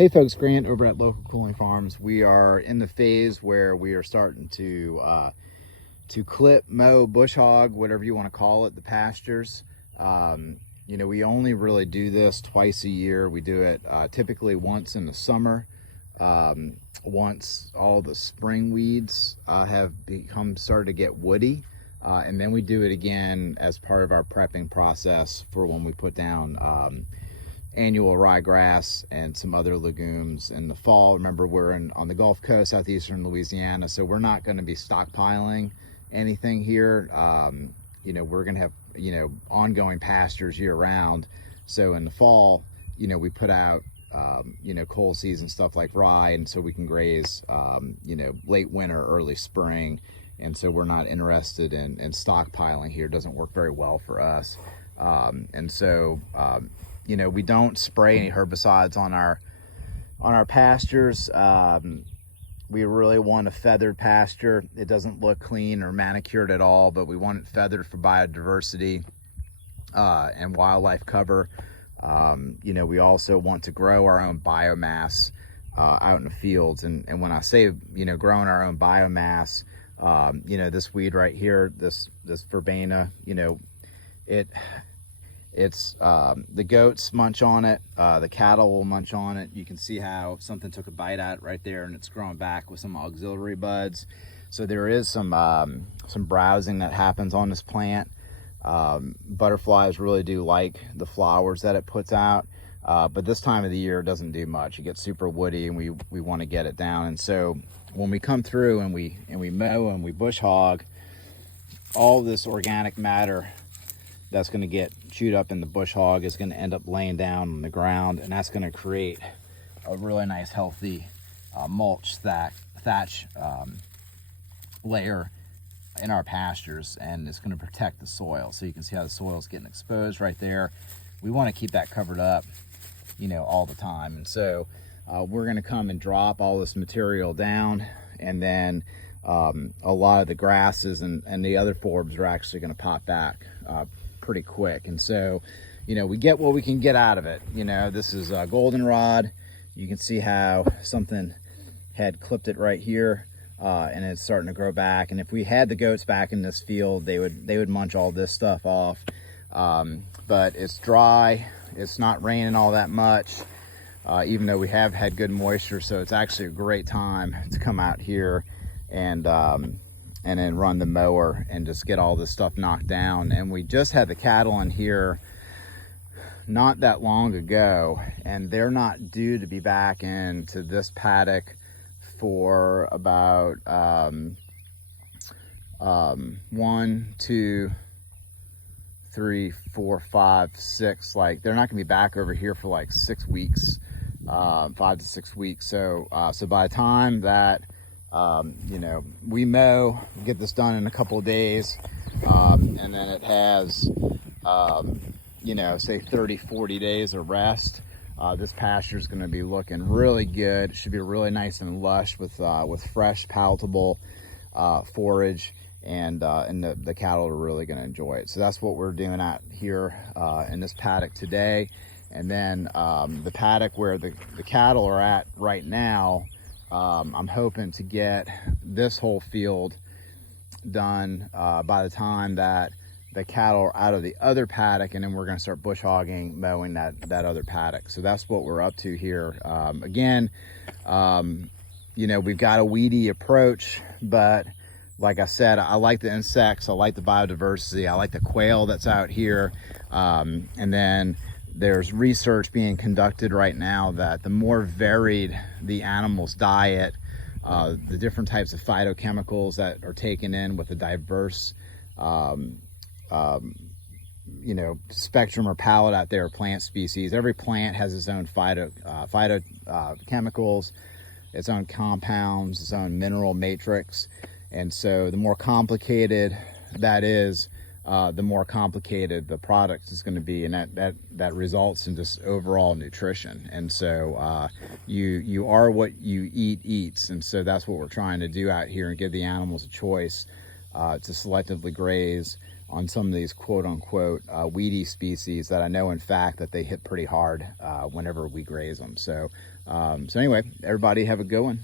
Hey folks, Grant over at Local Cooling Farms. We are in the phase where we are starting to clip, mow, bush hog, whatever you want to call it, the pastures. You know, we only really do this twice a year. We do it typically once in the summer, once all the spring weeds have started to get woody, and then we do it again as part of our prepping process for when we put down annual ryegrass and some other legumes in the fall. Remember, we're on the Gulf Coast, southeastern Louisiana, so we're not going to be stockpiling anything here. You know, we're going to have, you know, ongoing pastures year round. So in the fall, you know, we put out, you know, coal season stuff like rye, and so we can graze, you know, late winter, early spring. And so we're not interested in stockpiling here. It doesn't work very well for us. You know, we don't spray any herbicides on our pastures. We really want a feathered pasture. It doesn't look clean or manicured at all, but we want it feathered for biodiversity and wildlife cover. You know, we also want to grow our own biomass out in the fields. And when I say, you know, growing our own biomass, you know, this weed right here, this verbena, you know, it's the goats munch on it, the cattle will munch on it. You can see how something took a bite at it right there, and it's growing back with some auxiliary buds. So there is some browsing that happens on this plant. Butterflies really do like the flowers that it puts out, but this time of the year it doesn't do much. It gets super woody, and we want to get it down. And so when we come through and we mow and we bush hog, all this organic matter that's going to get chewed up in the bush hog is going to end up laying down on the ground, and that's going to create a really nice healthy mulch thatch layer in our pastures, and it's going to protect the soil. So you can see how the soil is getting exposed right there. We want to keep that covered up, you know, all the time. And so we're going to come and drop all this material down, and then a lot of the grasses and the other forbs are actually going to pop back pretty quick. And so, you know, we get what we can get out of it. You know, this is a goldenrod. You can see how something had clipped it right here, and it's starting to grow back. And if we had the goats back in this field, they would munch all this stuff off. But it's dry, it's not raining all that much, even though we have had good moisture. So it's actually a great time to come out here and then run the mower and just get all this stuff knocked down. And we just had the cattle in here not that long ago, and they're not due to be back into this paddock for about 1, 2, 3, 4, 5, 6. Like, they're not gonna be back over here for like 6 weeks, 5 to 6 weeks. So by the time that you know, we mow, get this done in a couple of days, and then it has, you know, say 30, 40 days of rest. This pasture is going to be looking really good. It should be really nice and lush with fresh, palatable forage, and the cattle are really going to enjoy it. So that's what we're doing out here in this paddock today. And then the paddock where the cattle are at right now, I'm hoping to get this whole field done by the time that the cattle are out of the other paddock, and then we're going to start bush hogging, mowing that other paddock. So that's what we're up to here. Again, you know, we've got a weedy approach, but like I said, I like the insects, I like the biodiversity, I like the quail that's out here, and then there's research being conducted right now that the more varied the animal's diet, the different types of phytochemicals that are taken in with a diverse, you know, spectrum or palette out there of plant species. Every plant has its own phytochemicals, its own compounds, its own mineral matrix. And so the more complicated that is, the more complicated the product is going to be, and that results in just overall nutrition. And so you are what you eats, and so that's what we're trying to do out here, and give the animals a choice to selectively graze some of these quote unquote weedy species that I know in fact that they hit pretty hard whenever we graze them. So, so anyway, everybody have a good one.